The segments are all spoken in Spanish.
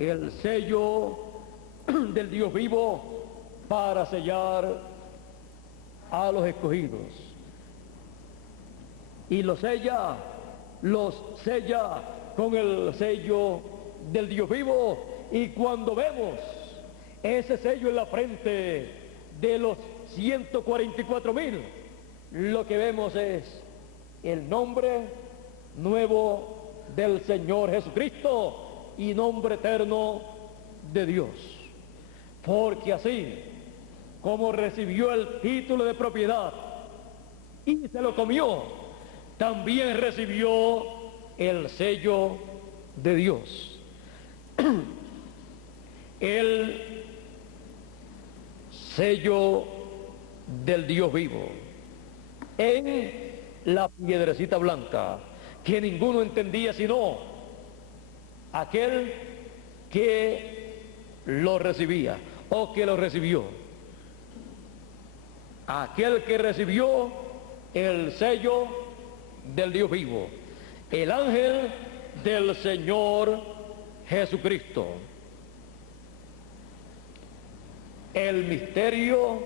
el sello del Dios vivo para sellar a los escogidos. Y los sella con el sello del Dios vivo. Y cuando vemos ese sello en la frente de los 144,000, lo que vemos es el nombre nuevo del Señor Jesucristo y nombre eterno de Dios. Porque así como recibió el título de propiedad y se lo comió, también recibió el sello de Dios. El sello del Dios vivo en la piedrecita blanca, que ninguno entendía sino aquel que lo recibía o que lo recibió. Aquel que recibió el sello del Dios vivo, el ángel del Señor Jesucristo. El misterio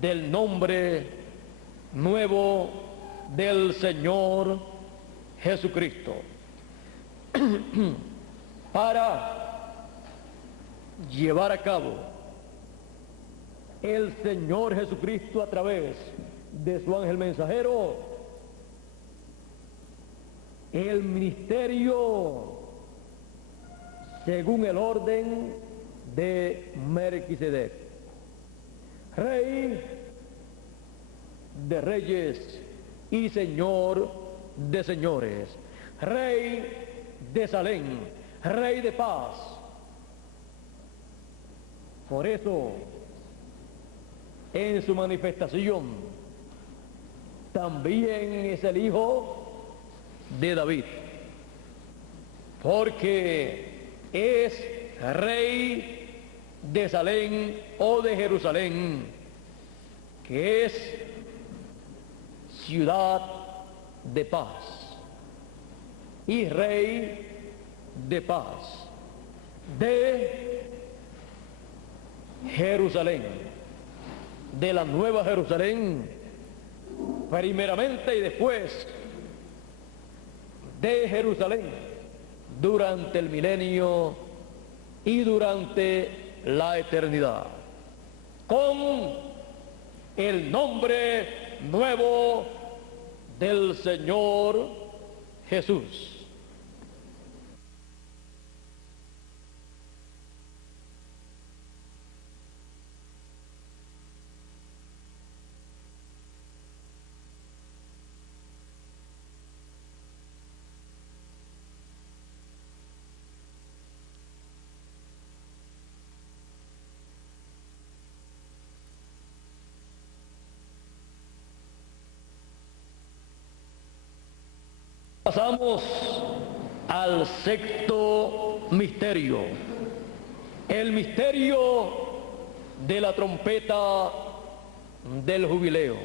del nombre nuevo del Señor Jesucristo. Para llevar a cabo el Señor Jesucristo a través de su ángel mensajero el ministerio según el orden de Melquisedec, rey de reyes y señor de señores, rey de Salem, rey de paz. Por eso, en su manifestación, también es el hijo de David, porque es rey de Salem o de Jerusalén, que es ciudad de paz, y rey de paz de Jerusalén, de la nueva Jerusalén, primeramente y después de Jerusalén, durante el milenio y durante la eternidad, con el nombre nuevo del Señor Jesús. Pasamos al sexto misterio, el misterio de la trompeta del jubileo.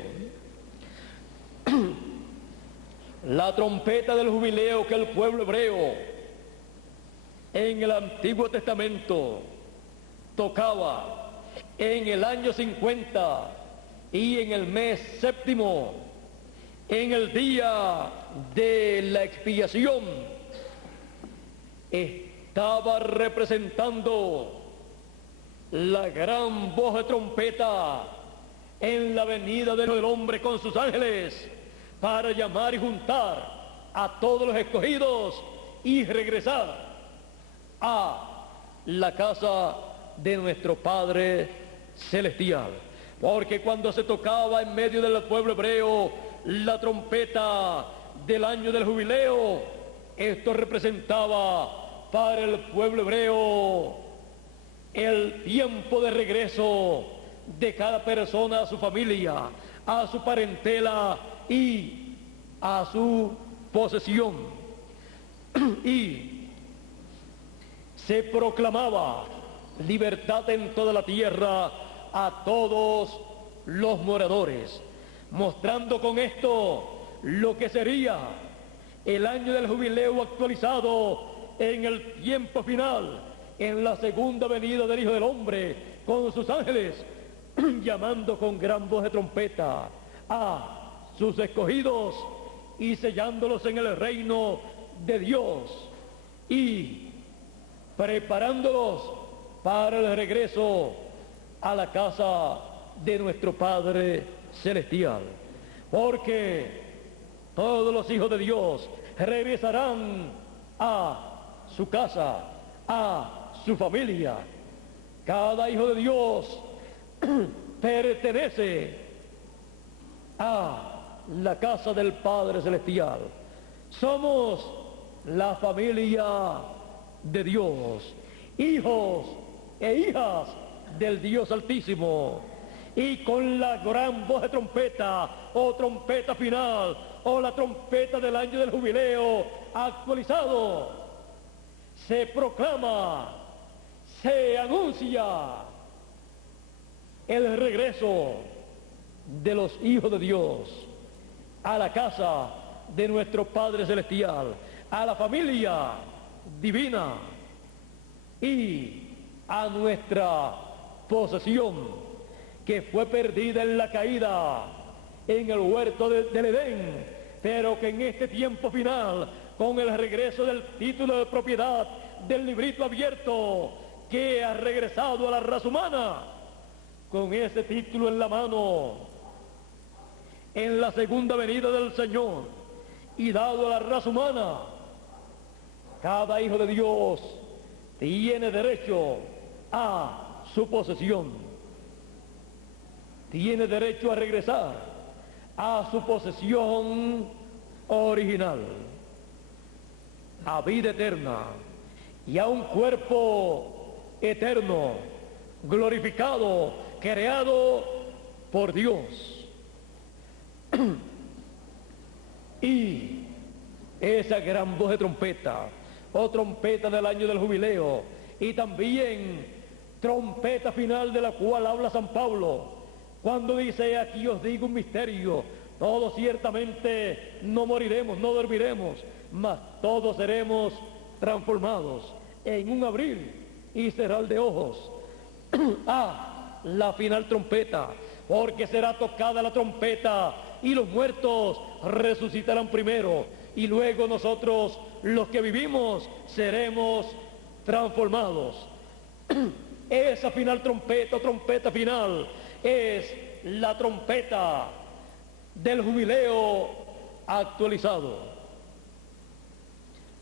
La trompeta del jubileo que el pueblo hebreo en el Antiguo Testamento tocaba en el año 50 y en el mes séptimo, en el día de la expiación, estaba representando la gran voz de trompeta en la venida del hombre con sus ángeles para llamar y juntar a todos los escogidos y regresar a la casa de nuestro Padre Celestial. Porque cuando se tocaba en medio del pueblo hebreo la trompeta del año del jubileo, esto representaba para el pueblo hebreo el tiempo de regreso de cada persona a su familia, a su parentela y a su posesión. Y se proclamaba libertad en toda la tierra a todos los moradores, mostrando con esto lo que sería el año del jubileo actualizado en el tiempo final, en la segunda venida del Hijo del Hombre con sus ángeles, llamando con gran voz de trompeta a sus escogidos y sellándolos en el reino de Dios y preparándolos para el regreso a la casa de nuestro Padre Celestial. Porque todos los hijos de Dios regresarán a su casa, a su familia. Cada hijo de Dios pertenece a la casa del Padre Celestial. Somos la familia de Dios, hijos e hijas del Dios Altísimo. Y con la gran voz de trompeta, o trompeta final, o la trompeta del año del jubileo actualizado, se proclama, se anuncia el regreso de los hijos de Dios a la casa de nuestro Padre Celestial, a la familia divina y a nuestra posesión que fue perdida en la caída en el huerto del Edén, pero que en este tiempo final, con el regreso del título de propiedad del librito abierto que ha regresado a la raza humana, con ese título en la mano, en la segunda venida del Señor y dado a la raza humana, cada hijo de Dios tiene derecho a su posesión. Tiene derecho a regresar a su posesión original, a vida eterna y a un cuerpo eterno, glorificado, creado por Dios. Y esa gran voz de trompeta, o trompeta del año del jubileo, y también trompeta final de la cual habla San Pablo, cuando dice: aquí os digo un misterio, todos ciertamente no moriremos, no dormiremos, mas todos seremos transformados en un abrir y cerrar de ojos a la final trompeta, porque será tocada la trompeta y los muertos resucitarán primero, y luego nosotros, los que vivimos, seremos transformados. Esa final trompeta, trompeta final, es la trompeta del jubileo actualizado.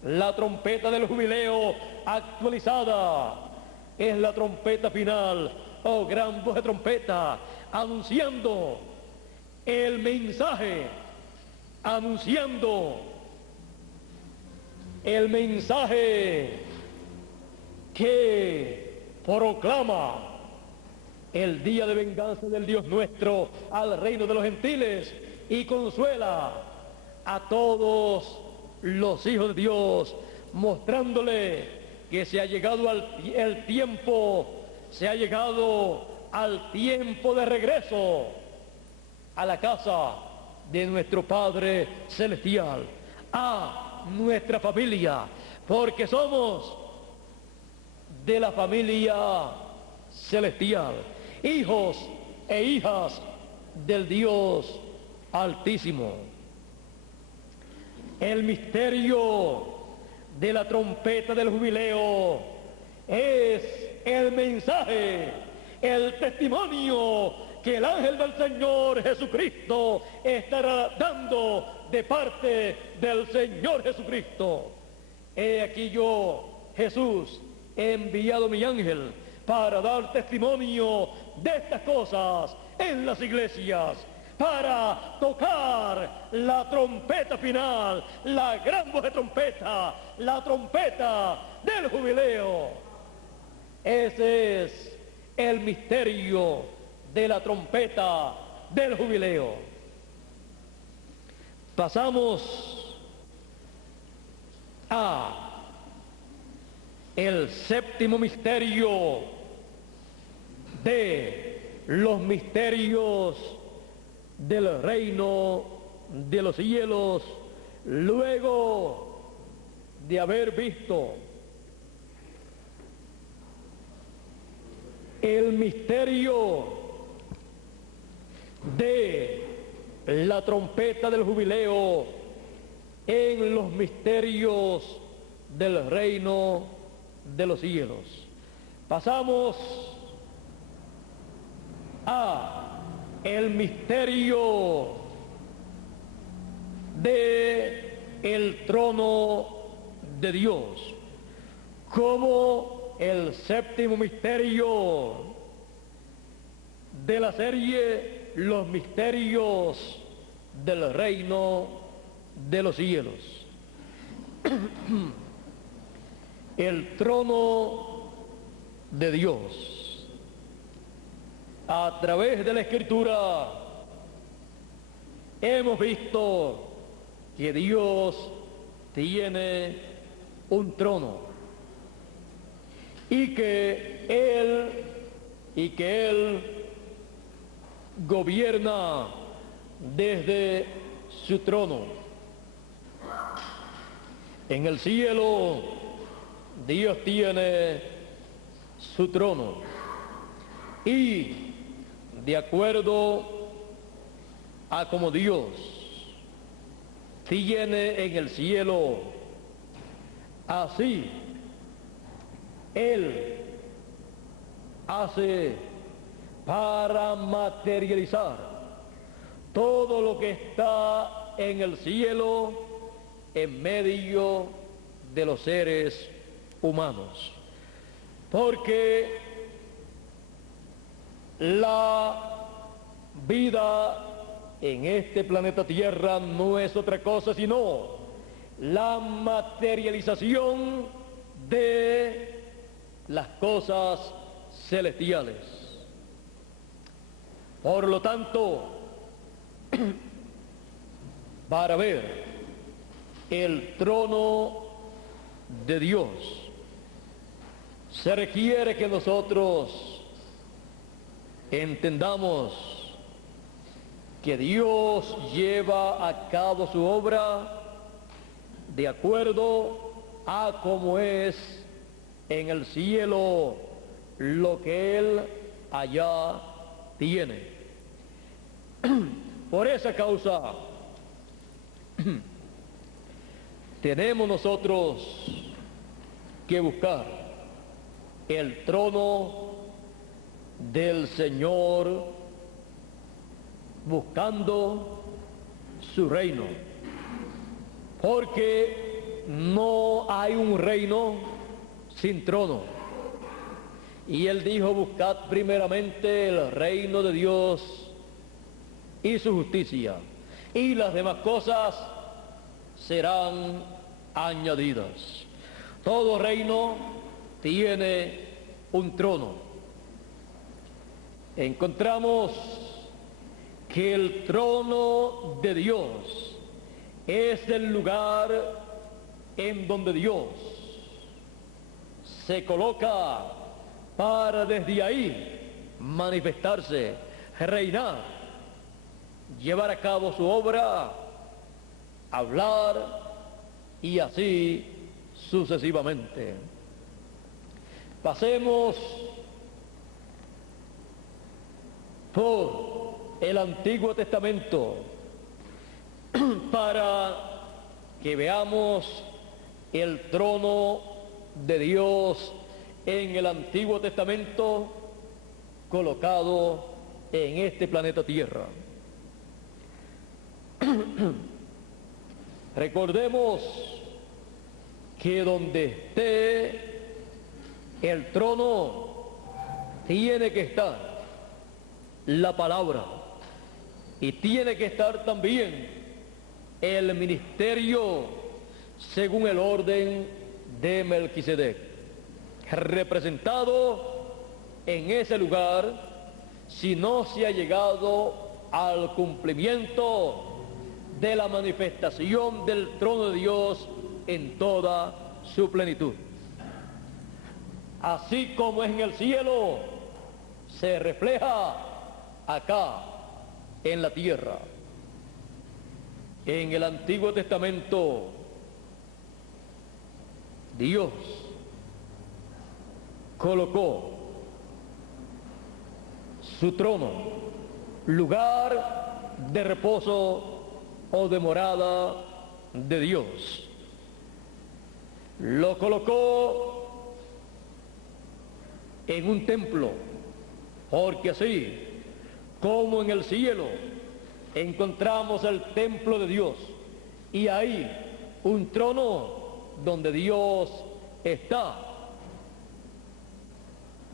La trompeta del jubileo actualizada es la trompeta final, o gran voz de trompeta, anunciando el mensaje, anunciando el mensaje que proclama el día de venganza del Dios nuestro al reino de los gentiles y consuela a todos los hijos de Dios, mostrándole que se ha llegado el tiempo, se ha llegado al tiempo de regreso a la casa de nuestro Padre Celestial, a nuestra familia, porque somos de la familia celestial, hijos e hijas del Dios Altísimo. El misterio de la trompeta del jubileo es el mensaje, el testimonio que el ángel del Señor Jesucristo estará dando de parte del Señor Jesucristo. He aquí yo, Jesús, he enviado mi ángel para dar testimonio de estas cosas en las iglesias, para tocar la trompeta final, la gran voz de trompeta, la trompeta del jubileo. Ese es el misterio de la trompeta del jubileo. Pasamos a el séptimo misterio de los misterios del reino de los cielos, luego de haber visto el misterio de la trompeta del jubileo en los misterios del reino de los cielos. Pasamos a el misterio de el trono de Dios como el séptimo misterio de la serie Los misterios del reino de los cielos. El trono de Dios. A través de la Escritura hemos visto que Dios tiene un trono y que Él gobierna desde su trono. En el cielo Dios tiene su trono y de acuerdo a como Dios tiene en el cielo, así Él hace para materializar todo lo que está en el cielo en medio de los seres humanos. Porque la vida en este planeta Tierra no es otra cosa sino la materialización de las cosas celestiales. Por lo tanto, para ver el trono de Dios, se requiere que nosotros entendamos que Dios lleva a cabo su obra de acuerdo a como es en el cielo lo que Él allá tiene. Por esa causa tenemos nosotros que buscar el trono del Señor, buscando su reino, porque no hay un reino sin trono. Y Él dijo: buscad primeramente el reino de Dios y su justicia, y las demás cosas serán añadidas. Todo reino tiene un trono. Encontramos que el trono de Dios es el lugar en donde Dios se coloca para desde ahí manifestarse, reinar, llevar a cabo su obra, hablar y así sucesivamente. Pasemos por el Antiguo Testamento para que veamos el trono de Dios en el Antiguo Testamento colocado en este planeta Tierra. Recordemos que donde esté el trono tiene que estar la palabra y tiene que estar también el ministerio según el orden de Melquisedec, representado en ese lugar si no se ha llegado al cumplimiento de la manifestación del trono de Dios en toda su plenitud. Así como en el cielo, se refleja acá en la tierra. En el Antiguo Testamento, Dios colocó su trono, lugar de reposo o de morada de Dios. Lo colocó en un templo, porque así como en el cielo encontramos el templo de Dios y ahí un trono donde Dios está,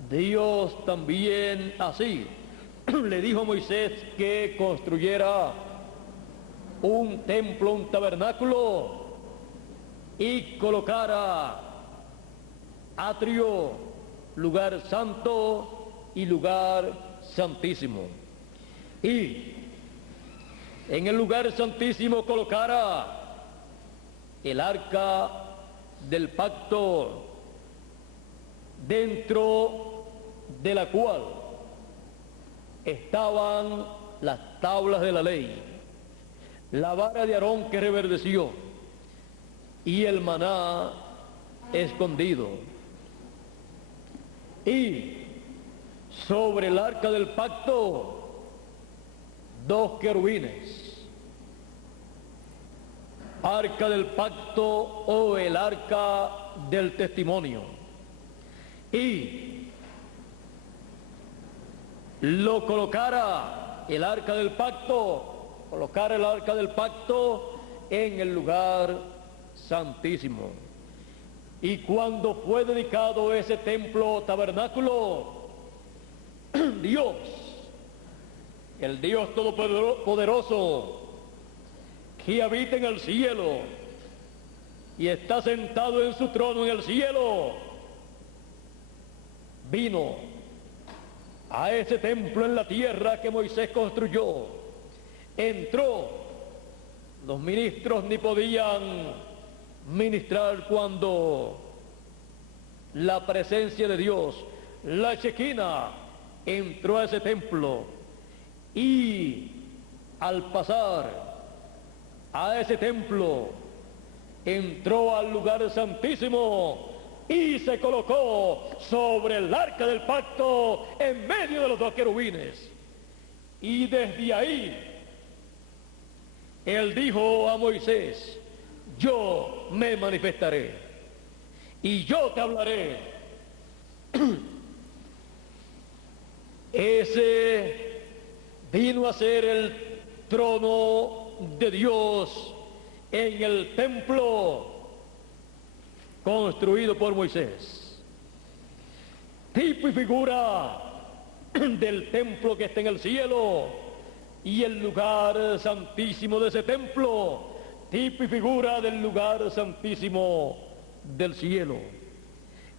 Dios también así le dijo a Moisés que construyera un templo, un tabernáculo, y colocara atrio, lugar santo y lugar santísimo. Y en el lugar santísimo colocara el arca del pacto, dentro de la cual estaban las tablas de la ley, la vara de Aarón que reverdeció y el maná escondido. Y sobre el arca del pacto, 2 querubines. Arca del pacto o el arca del testimonio. Y lo colocara el arca del pacto, colocar el arca del pacto en el lugar santísimo. Y cuando fue dedicado ese templo tabernáculo, Dios, el Dios todopoderoso, que habita en el cielo y está sentado en su trono en el cielo, vino a ese templo en la tierra que Moisés construyó. Entró, los ministros ni podían ministrar cuando la presencia de Dios, la Shekinah, entró a ese templo, y al pasar a ese templo entró al lugar santísimo y se colocó sobre el arca del pacto en medio de los 2 querubines. Y desde ahí él dijo a Moisés: yo me manifestaré y yo te hablaré. Ese vino a ser el trono de Dios en el templo construido por Moisés, tipo y figura del templo que está en el cielo, y el lugar santísimo de ese templo, tipo y figura del lugar santísimo del cielo.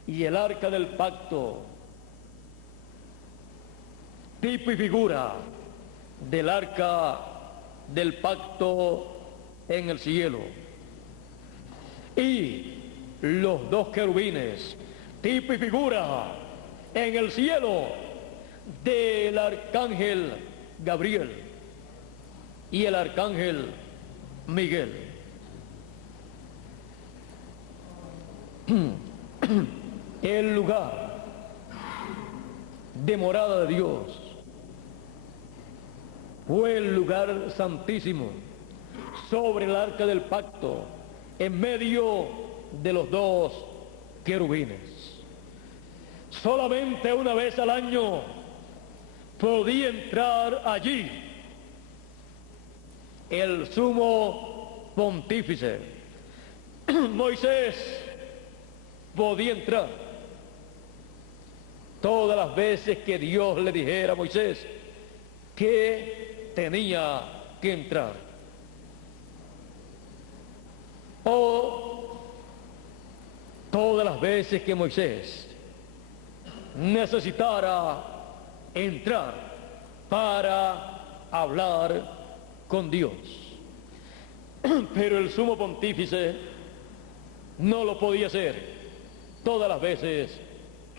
Y el arca del pacto, tipo y figura del arca del pacto en el cielo. Y los 2 querubines, tipo y figura en el cielo del arcángel Gabriel y el arcángel Miguel. El lugar de morada de Dios fue el lugar santísimo sobre el arca del pacto, en medio de los 2 querubines. Solamente una vez al año podía entrar allí el sumo pontífice. Moisés podía entrar todas las veces que Dios le dijera a Moisés que tenía que entrar, o todas las veces que Moisés necesitara entrar para hablar con Dios. Pero el sumo pontífice no lo podía hacer todas las veces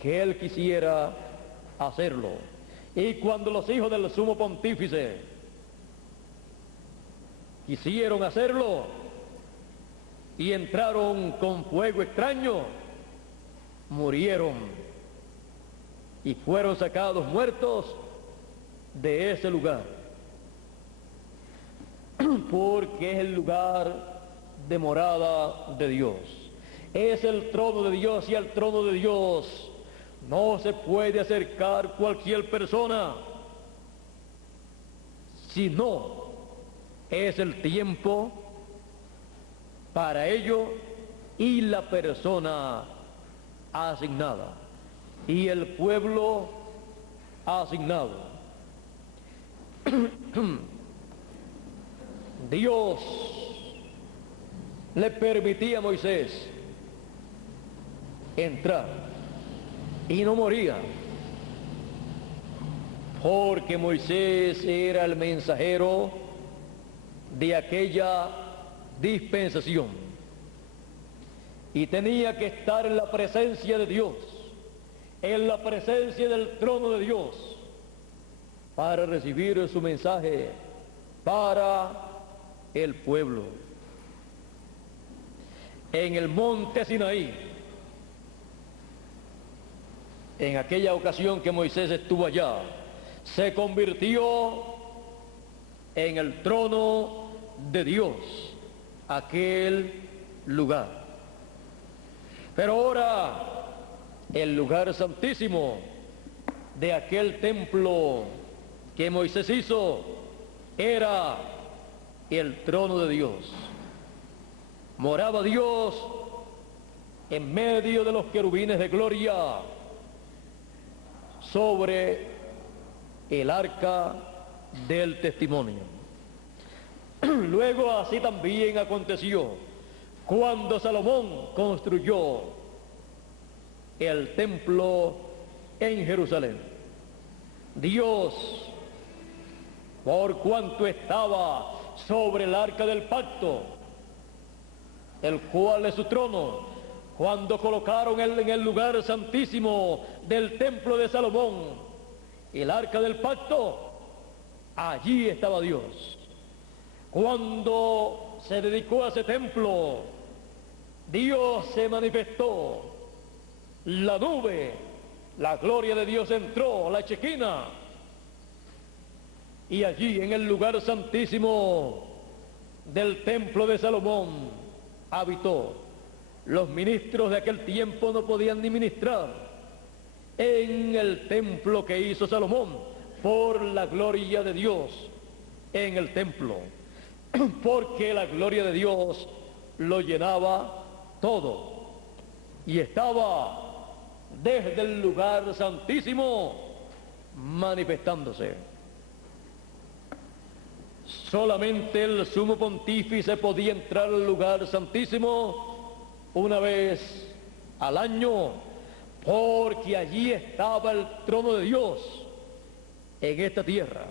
que él quisiera hacerlo. Y cuando los hijos del sumo pontífice quisieron hacerlo y entraron con fuego extraño, murieron y fueron sacados muertos de ese lugar, porque es el lugar de morada de Dios. Es el trono de Dios, y al trono de Dios no se puede acercar cualquier persona, sino es el tiempo para ello y la persona asignada y el pueblo asignado. Dios le permitía a Moisés entrar y no moría, porque Moisés era el mensajero de aquella dispensación y tenía que estar en la presencia de Dios, en la presencia del trono de Dios, para recibir su mensaje para el pueblo. En el monte Sinaí, en aquella ocasión que Moisés estuvo allá, se convirtió en el trono de Dios, aquel lugar. Pero ahora el lugar santísimo de aquel templo que Moisés hizo era el trono de Dios. Moraba Dios en medio de los querubines de gloria sobre el arca del testimonio. Luego así también aconteció cuando Salomón construyó el templo en Jerusalén. Dios, por cuanto estaba sobre el arca del pacto, el cual es su trono, cuando colocaron en el lugar santísimo del templo de Salomón el arca del pacto, allí estaba Dios. Cuando se dedicó a ese templo, Dios se manifestó, la nube, la gloria de Dios entró, la chequina, y allí en el lugar santísimo del templo de Salomón habitó. Los ministros de aquel tiempo no podían ni ministrar en el templo que hizo Salomón por la gloria de Dios en el templo, porque la gloria de Dios lo llenaba todo y estaba desde el lugar santísimo manifestándose. Solamente el sumo pontífice podía entrar al lugar santísimo una vez al año, porque allí estaba el trono de Dios en esta tierra.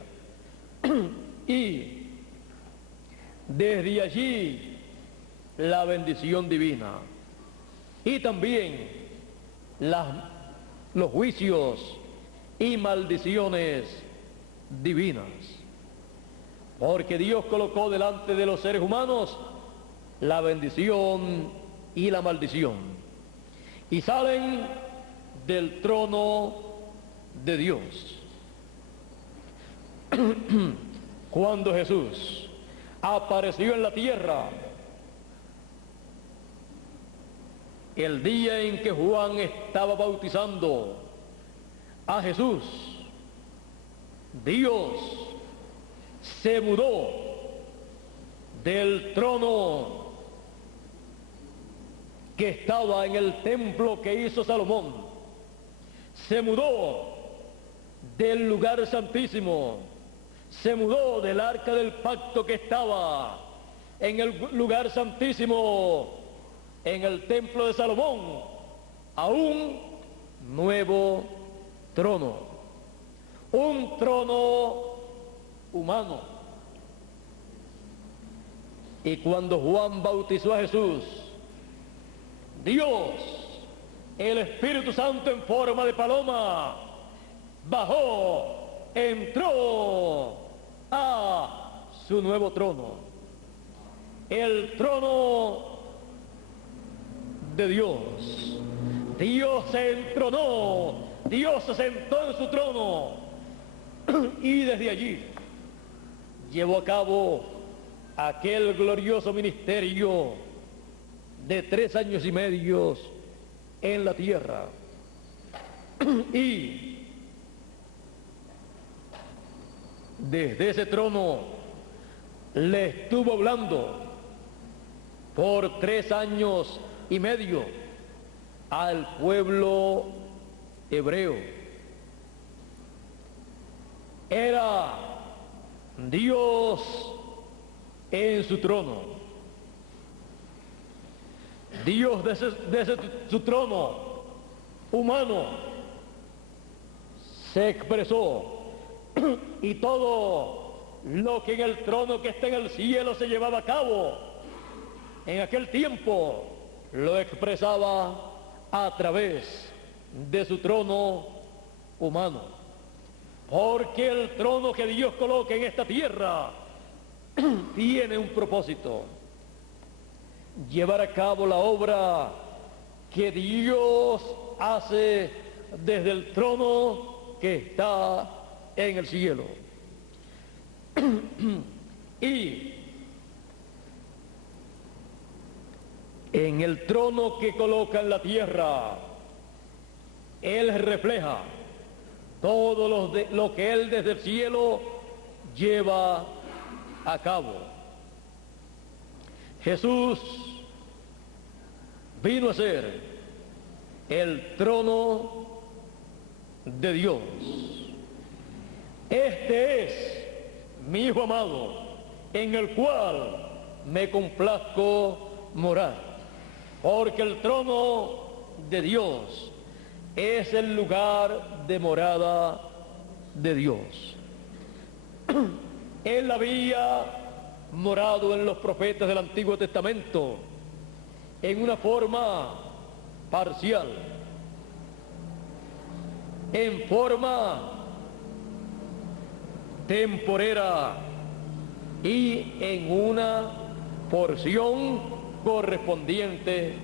Y desde allí la bendición divina y también los juicios y maldiciones divinas, porque Dios colocó delante de los seres humanos la bendición y la maldición, y salen del trono de Dios. Cuando Jesús apareció en la tierra, el día en que Juan estaba bautizando a Jesús, Dios se mudó del trono que estaba en el templo que hizo Salomón, se mudó del lugar santísimo, se mudó del arca del pacto que estaba en el lugar santísimo, en el templo de Salomón, a un nuevo trono, un trono humano. Y cuando Juan bautizó a Jesús, Dios, el Espíritu Santo en forma de paloma, bajó, entró a su nuevo trono, el trono de Dios. Dios se entronó, Dios se sentó en su trono y desde allí llevó a cabo aquel glorioso ministerio de 3 años y medio en la tierra. Y desde ese trono le estuvo hablando por 3 años y medio al pueblo hebreo. Era Dios en su trono. Dios desde su trono humano se expresó, y todo lo que en el trono que está en el cielo se llevaba a cabo en aquel tiempo lo expresaba a través de su trono humano, porque el trono que Dios coloca en esta tierra tiene un propósito: llevar a cabo la obra que Dios hace desde el trono que está en el cielo. Y en el trono que coloca en la tierra, Él refleja todo lo que Él desde el cielo lleva a cabo. Jesús vino a ser el trono de Dios. Este es mi Hijo amado, en el cual me complazco morar, porque el trono de Dios es el lugar de morada de Dios. Él había morado en los profetas del Antiguo Testamento en una forma parcial, en forma temporera y en una porción correspondiente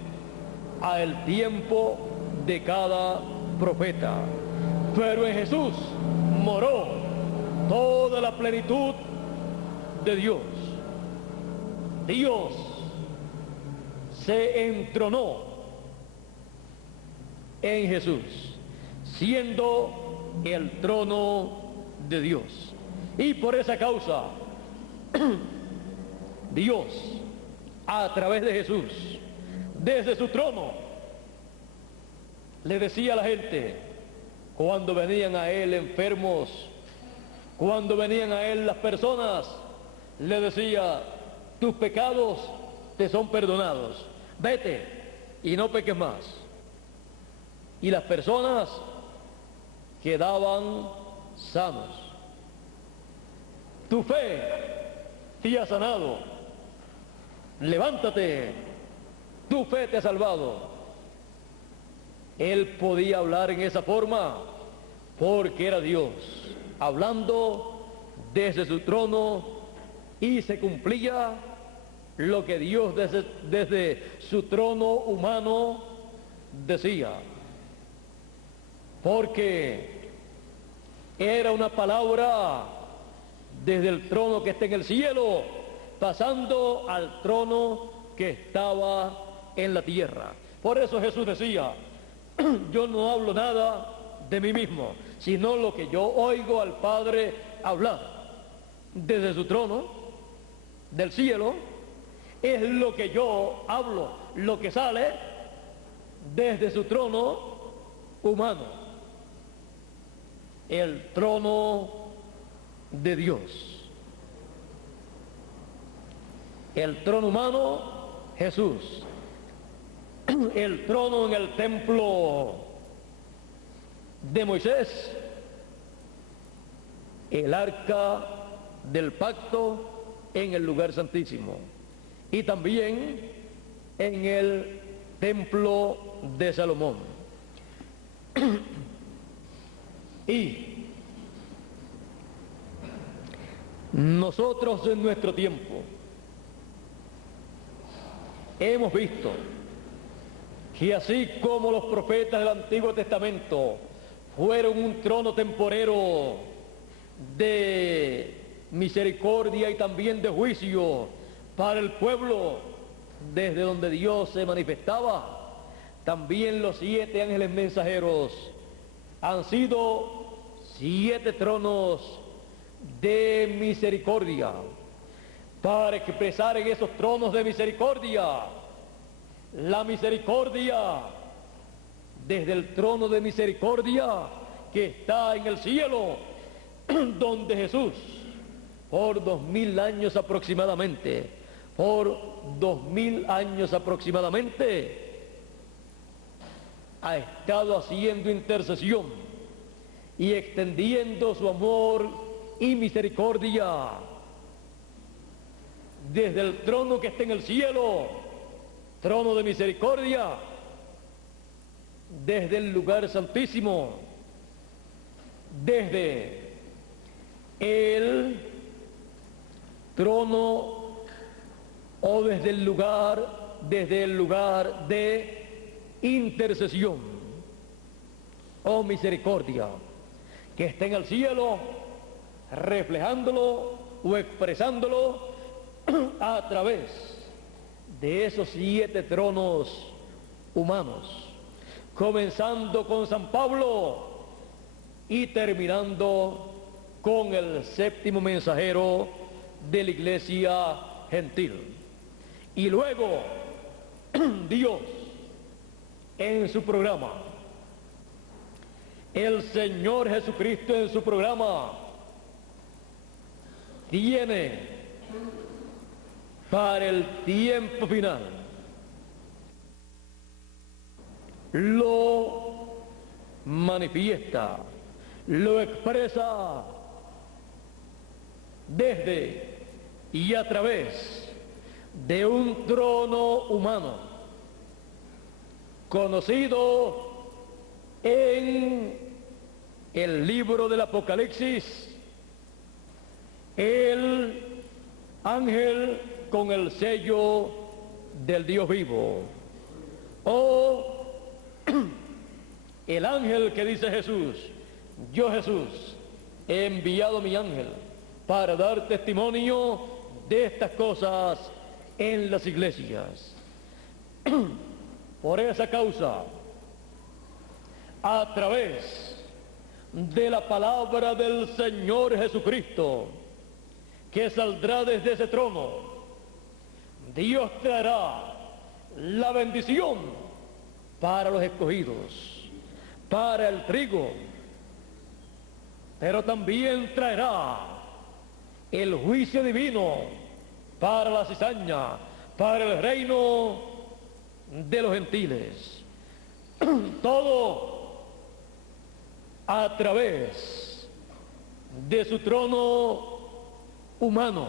al tiempo de cada profeta. Pero en Jesús moró toda la plenitud de Dios. Dios se entronó en Jesús, siendo el trono de Dios. Y por esa causa, Dios, a través de Jesús, desde su trono, le decía a la gente, cuando venían a Él enfermos, cuando venían a Él las personas, le decía: tus pecados te son perdonados, vete y no peques más. Y las personas quedaban sanos. Tu fe te ha sanado, levántate, tu fe te ha salvado. Él podía hablar en esa forma porque era Dios, hablando desde su trono, y se cumplía lo que Dios desde su trono humano decía, porque era una palabra desde el trono que está en el cielo, pasando al trono que estaba en la tierra. Por eso Jesús decía: yo no hablo nada de mí mismo, sino lo que yo oigo al Padre hablar. Desde su trono del cielo es lo que yo hablo, lo que sale desde su trono humano, el trono de Dios. El trono humano, Jesús. El trono en el templo de Moisés, el arca del pacto en el lugar santísimo, y también en el templo de Salomón. Y nosotros en nuestro tiempo hemos visto que así como los profetas del Antiguo Testamento fueron un trono temporero de misericordia y también de juicio para el pueblo desde donde Dios se manifestaba. También los 7 ángeles mensajeros han sido 7 tronos de misericordia, para expresar en esos tronos de misericordia la misericordia desde el trono de misericordia que está en el cielo, donde Jesús, por 2000 años aproximadamente, ha estado haciendo intercesión y extendiendo su amor y misericordia desde el trono que está en el cielo, trono de misericordia, desde el lugar santísimo, desde el trono o desde el lugar de intercesión o misericordia que está en el cielo, reflejándolo o expresándolo a través de esos 7 tronos humanos, comenzando con San Pablo y terminando con el 7º mensajero de la iglesia gentil. Y luego Dios, en su programa, el Señor Jesucristo en su programa, tiene para el tiempo final, lo manifiesta, lo expresa desde y a través de un trono humano conocido en el libro del Apocalipsis, el ángel con el sello del Dios vivo, o el ángel que dice Jesús: yo, Jesús, he enviado mi ángel para dar testimonio de estas cosas en las iglesias. Por esa causa, a través de la palabra del Señor Jesucristo, que saldrá desde ese trono, Dios traerá la bendición para los escogidos, para el trigo, pero también traerá el juicio divino para la cizaña, para el reino de los gentiles. Todo a través de su trono humano,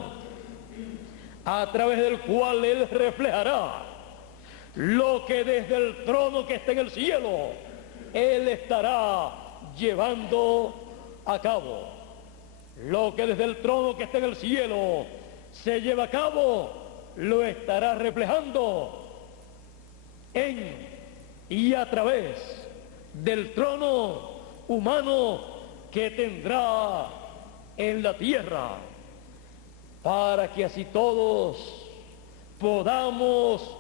a través del cual Él reflejará lo que desde el trono que está en el cielo Él estará llevando a cabo. Lo que desde el trono que está en el cielo se lleva a cabo, lo estará reflejando en y a través del trono humano que tendrá en la tierra, para que así todos podamos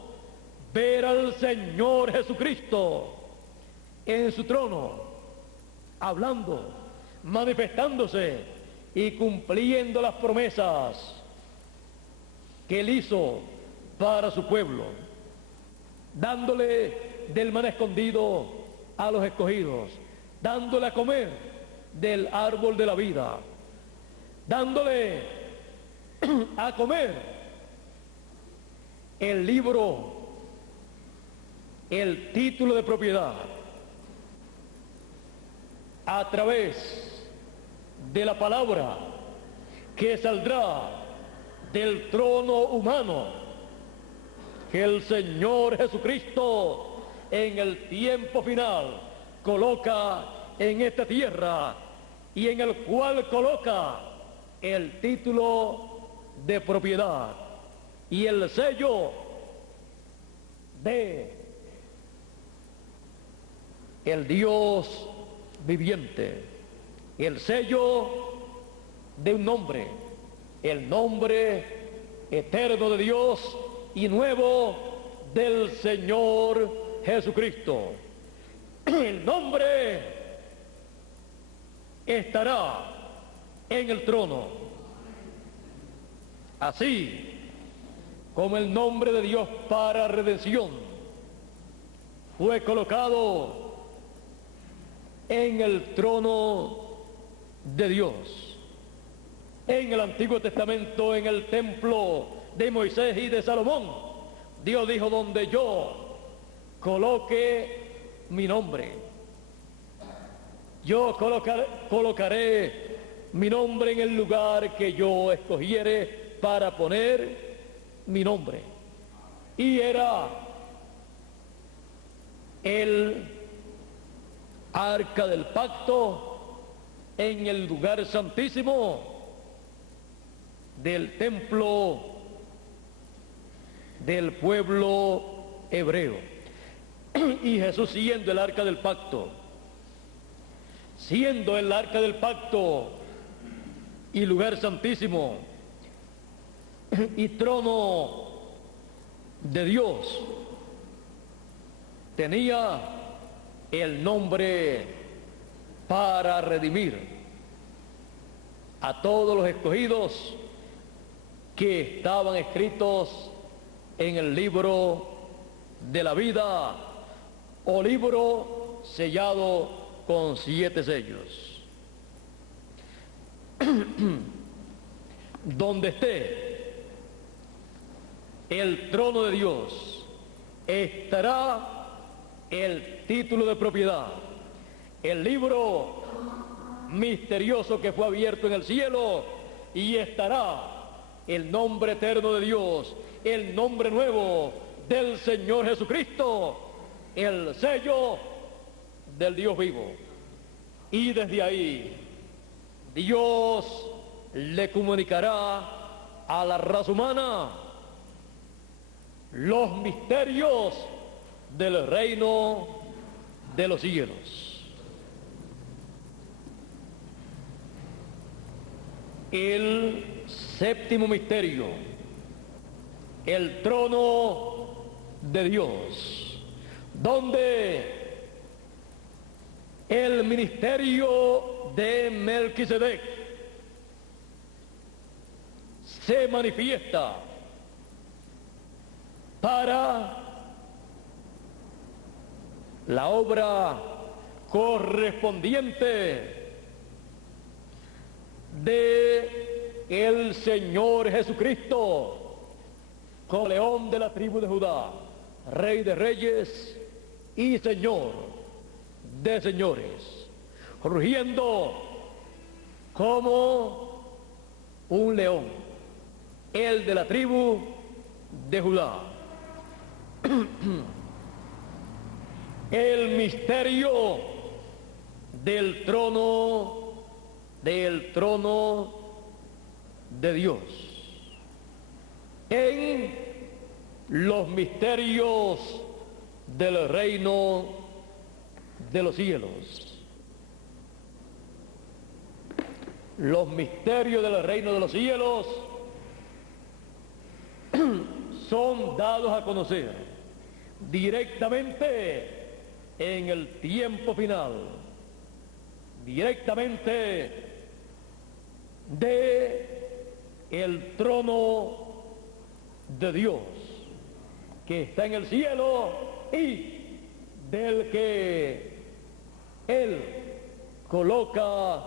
ver al Señor Jesucristo en su trono, hablando, manifestándose y cumpliendo las promesas que Él hizo para su pueblo, dándole del maná escondido a los escogidos, dándole a comer del árbol de la vida, dándole a comer el libro, el título de propiedad, a través de la palabra que saldrá del trono humano que el Señor Jesucristo en el tiempo final coloca en esta tierra, y en el cual coloca el título de propiedad y el sello de el Dios viviente, el sello de un nombre, el nombre eterno de Dios y nuevo del Señor Jesucristo. El nombre estará en el trono, así como el nombre de Dios para redención fue colocado en el trono de Dios. En el Antiguo Testamento, en el templo de Moisés y de Salomón, Dios dijo: donde yo coloque mi nombre, yo colocaré mi nombre en el lugar que yo escogiere para poner mi nombre. Y era el arca del pacto en el lugar santísimo del templo del pueblo hebreo. Y Jesús, siendo el arca del pacto, siendo el arca del pacto y lugar santísimo y trono de Dios, tenía el nombre para redimir a todos los escogidos que estaban escritos en el libro de la vida, o libro sellado con 7 sellos. Donde esté el trono de Dios, estará el título de propiedad, el libro misterioso que fue abierto en el cielo, y estará el nombre eterno de Dios, el nombre nuevo del Señor Jesucristo, el sello del Dios vivo. Y desde ahí Dios le comunicará a la raza humana los misterios del reino de los cielos. El séptimo misterio, el trono de Dios, donde el ministerio de Melquisedec se manifiesta para la obra correspondiente de el Señor Jesucristo, como león de la tribu de Judá, Rey de reyes y Señor de señores, rugiendo como un león, el de la tribu de Judá. El misterio del trono de Dios. En los misterios del reino de los cielos. Los misterios del reino de los cielos son dados a conocer directamente en el tiempo final, directamente de el trono de Dios que está en el cielo y del que Él coloca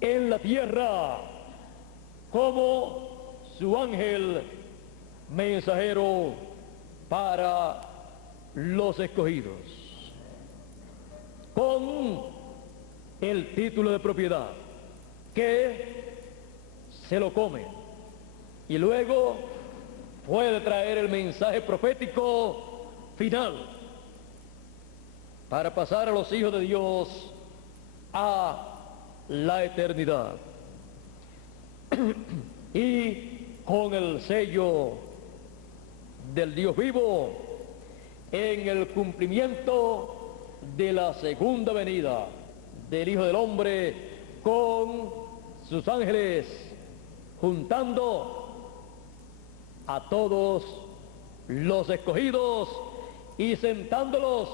en la tierra como su ángel mensajero para los escogidos, con el título de propiedad que se lo come y luego puede traer el mensaje profético final para pasar a los hijos de Dios a la eternidad. Y con el sello del Dios vivo en el cumplimiento de la segunda venida del Hijo del Hombre con sus ángeles, juntando a todos los escogidos y sentándolos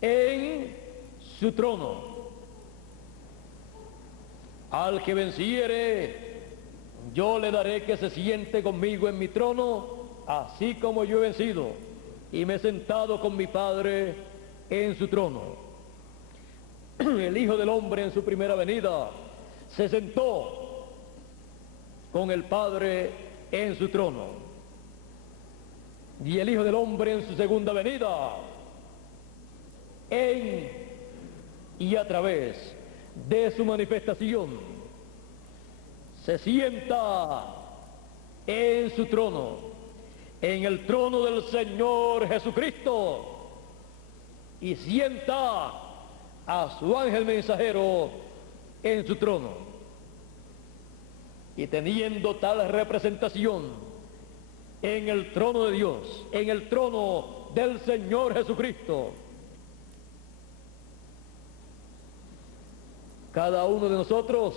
en su trono. Al que venciere, yo le daré que se siente conmigo en mi trono, así como yo he vencido y me he sentado con mi Padre en su trono. El Hijo del Hombre en su primera venida se sentó con el Padre en su trono. Y el Hijo del Hombre en su segunda venida, en y a través de su manifestación, se sienta en su trono, en el trono del Señor Jesucristo, y sienta a su ángel mensajero en su trono. Y teniendo tal representación en el trono de Dios, en el trono del Señor Jesucristo, cada uno de nosotros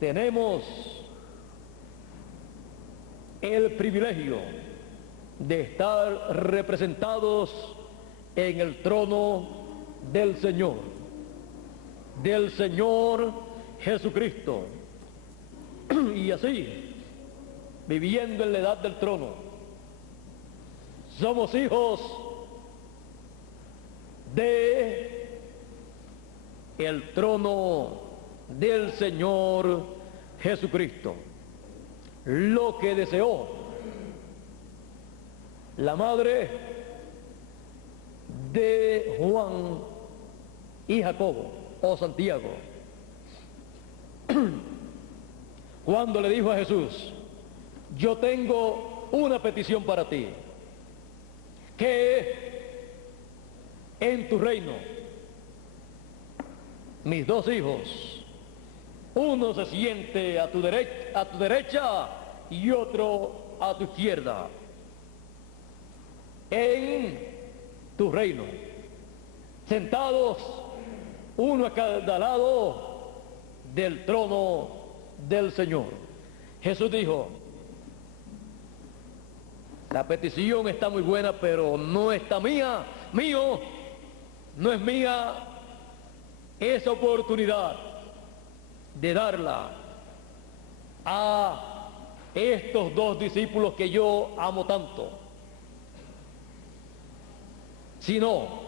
tenemos el privilegio de estar representados en el trono del Señor Jesucristo. Y así, viviendo en la edad del trono, somos hijos de el trono del Señor Jesucristo. Lo que deseó la madre de Juan y Jacobo, o Santiago, cuando le dijo a Jesús: yo tengo una petición para ti, que en tu reino mis dos hijos, uno se siente a tu derecha y otro a tu izquierda, en tu reino, sentados uno a cada lado del trono del Señor. Jesús dijo: la petición está muy buena, pero no está mío, no es mía esa oportunidad de darla a estos dos discípulos que yo amo tanto, sino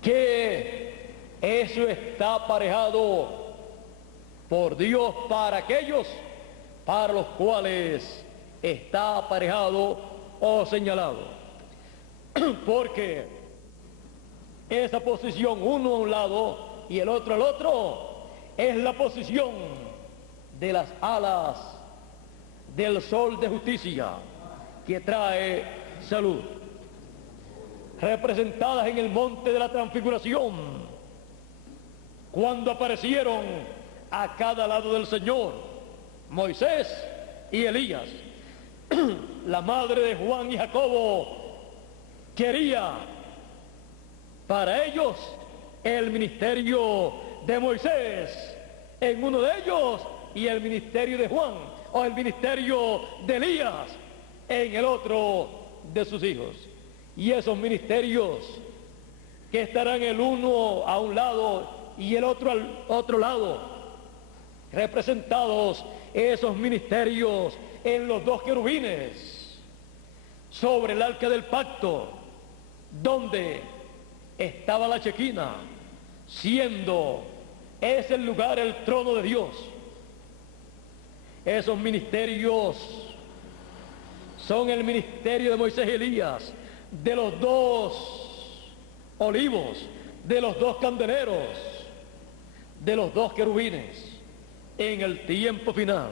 que eso está aparejado por Dios para aquellos para los cuales está aparejado o señalado. Porque esa posición, uno a un lado y el otro al otro, es la posición de las alas del sol de justicia que trae salud, representadas en el monte de la transfiguración, cuando aparecieron a cada lado del Señor Moisés y Elías. La madre de Juan y Jacobo quería para ellos el ministerio de Moisés en uno de ellos y el ministerio de Juan, o el ministerio de Elías en el otro de sus hijos. Y esos ministerios que estarán el uno a un lado y el otro al otro lado, representados esos ministerios en los dos querubines sobre el arca del pacto, donde estaba la Chequina, siendo ese el lugar, el trono de Dios. Esos ministerios son el ministerio de Moisés y Elías, de los dos olivos, de los dos candeleros, de los dos querubines, en el tiempo final.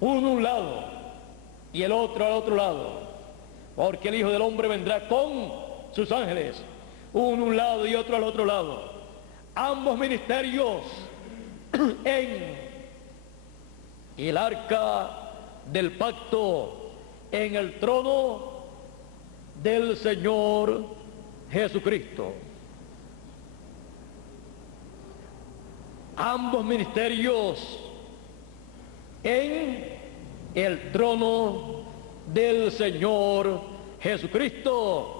Uno a un lado y el otro al otro lado, porque el Hijo del Hombre vendrá con sus ángeles, uno a un lado y otro al otro lado. Ambos ministerios en el arca del pacto, en el trono del Señor Jesucristo. ambos ministerios en el trono del Señor Jesucristo,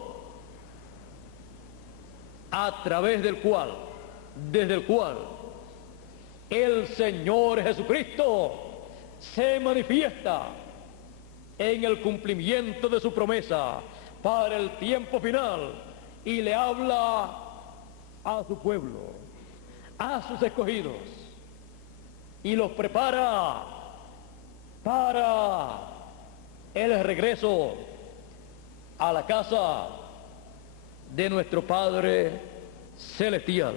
a través del cual, desde el cual el Señor Jesucristo se manifiesta en el cumplimiento de su promesa para el tiempo final y le habla a su pueblo, a sus escogidos, y los prepara para el regreso a la casa de nuestro Padre Celestial.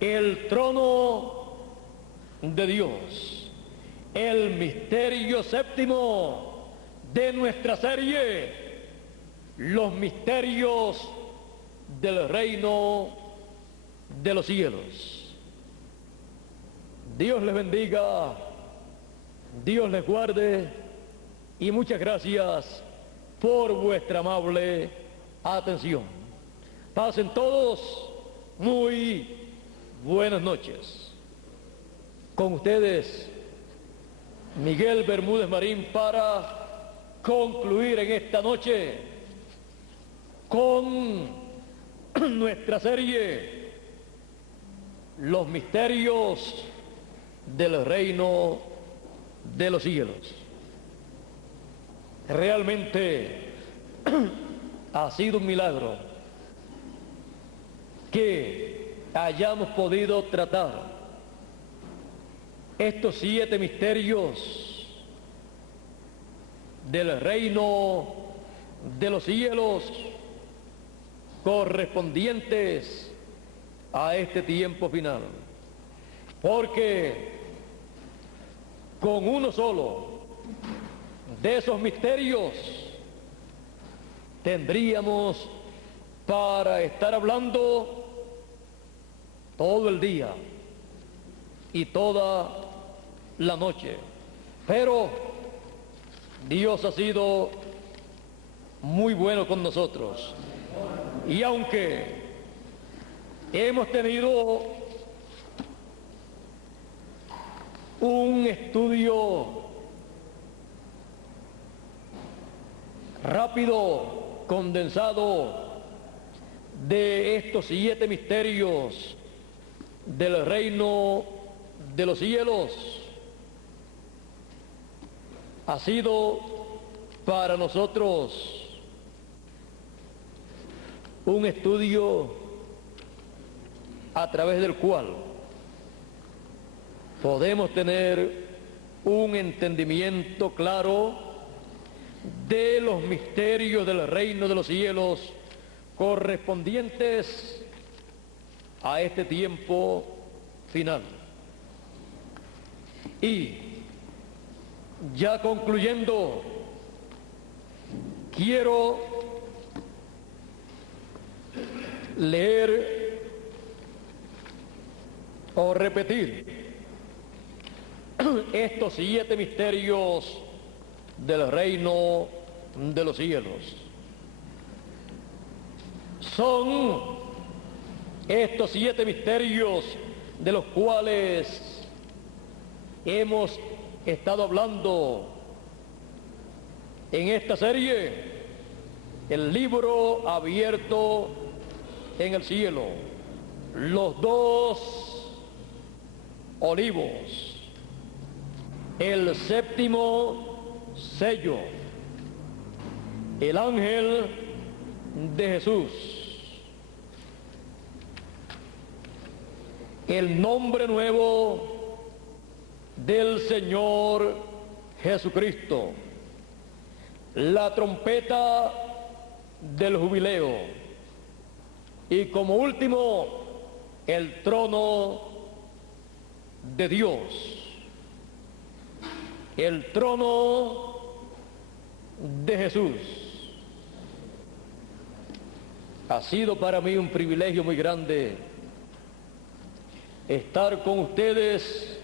El trono de Dios, el misterio séptimo de nuestra serie, los misterios del reino de los cielos. Dios les bendiga, Dios les guarde y muchas gracias por vuestra amable atención. Pasen todos muy buenas noches. Con ustedes, Miguel Bermúdez Marín, para concluir en esta noche con nuestra serie Los misterios del reino de los cielos. Realmente ha sido un milagro que hayamos podido tratar estos 7 misterios del reino de los cielos correspondientes a este tiempo final, porque con uno solo de esos misterios tendríamos para estar hablando todo el día y toda la noche. Pero Dios ha sido muy bueno con nosotros, y aunque hemos tenido un estudio rápido, condensado, de estos 7 misterios del reino de los cielos, ha sido para nosotros un estudio a través del cual podemos tener un entendimiento claro de los misterios del reino de los cielos correspondientes a este tiempo final. Y ya concluyendo, quiero leer o repetir estos 7 misterios del reino de los cielos. Son estos 7 misterios de los cuales hemos estado hablando en esta serie: el libro abierto en el cielo, los 2 olivos, el 7º sello, el ángel de Jesús, el nombre nuevo del Señor Jesucristo, la trompeta del jubileo y, como último, el trono de Dios, el trono de Jesús. Ha sido para mí un privilegio muy grande estar con ustedes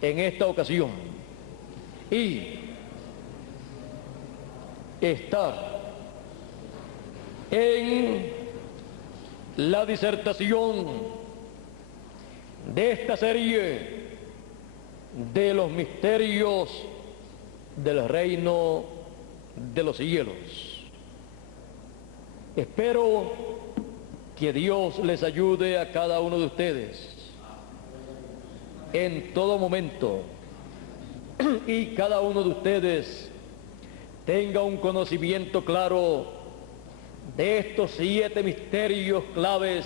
en esta ocasión y estar en la disertación de esta serie de los misterios del reino de los cielos. Espero que Dios les ayude a cada uno de ustedes en todo momento y cada uno de ustedes tenga un conocimiento claro de estos 7 misterios claves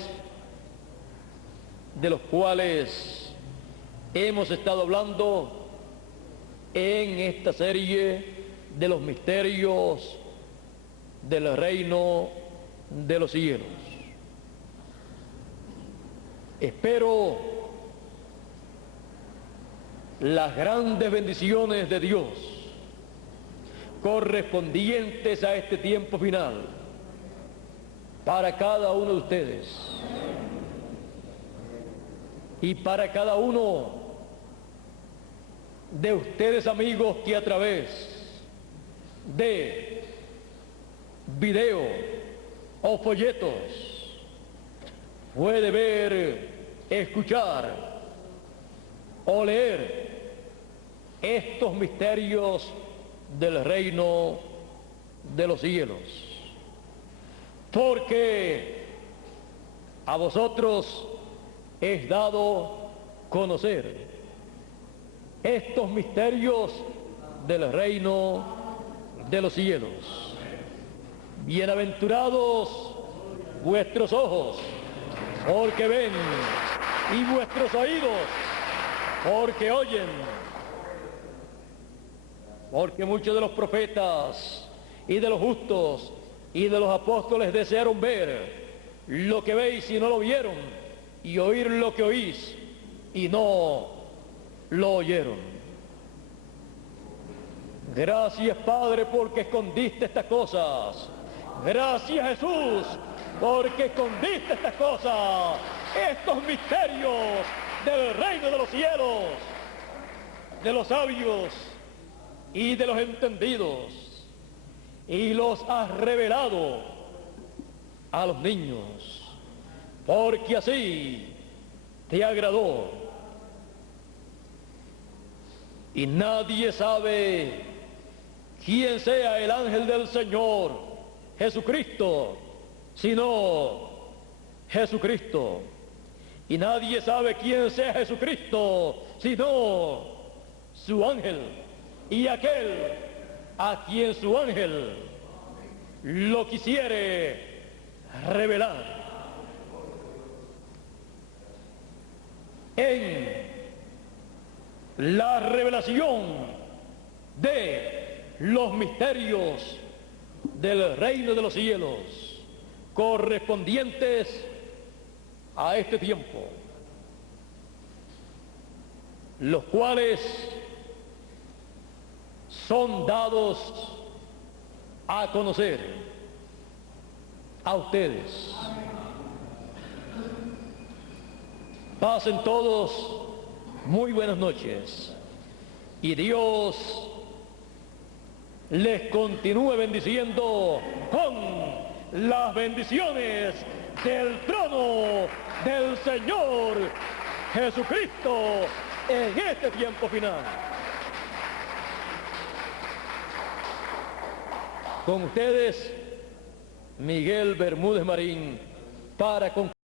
de los cuales hemos estado hablando en esta serie de los misterios del reino de los cielos. Espero las grandes bendiciones de Dios correspondientes a este tiempo final para cada uno de ustedes y para cada uno de ustedes, amigos, que a través de video o folletos puede ver, escuchar o leer estos misterios del reino de los cielos, porque a vosotros es dado conocer estos misterios del reino de los cielos. Bienaventurados vuestros ojos, porque ven, y vuestros oídos, porque oyen. Porque muchos de los profetas y de los justos y de los apóstoles desearon ver lo que veis y no lo vieron, y oír lo que oís y no lo oyeron. Gracias, Padre, porque escondiste estas cosas. Gracias, Jesús, porque escondiste estas cosas, estos misterios del reino de los cielos, de los sabios y de los entendidos, y los has revelado a los niños, porque así te agradó. Y nadie sabe quién sea el ángel del Señor Jesucristo, sino Jesucristo. Y nadie sabe quién sea Jesucristo, sino su ángel, y aquel a quien su ángel lo quisiere revelar. En la revelación de los misterios del reino de los cielos correspondientes a este tiempo, los cuales son dados a conocer a ustedes. Pasen todos muy buenas noches y Dios les continúe bendiciendo con las bendiciones del trono del Señor Jesucristo en este tiempo final. Con ustedes, Miguel Bermúdez Marín, para concluir.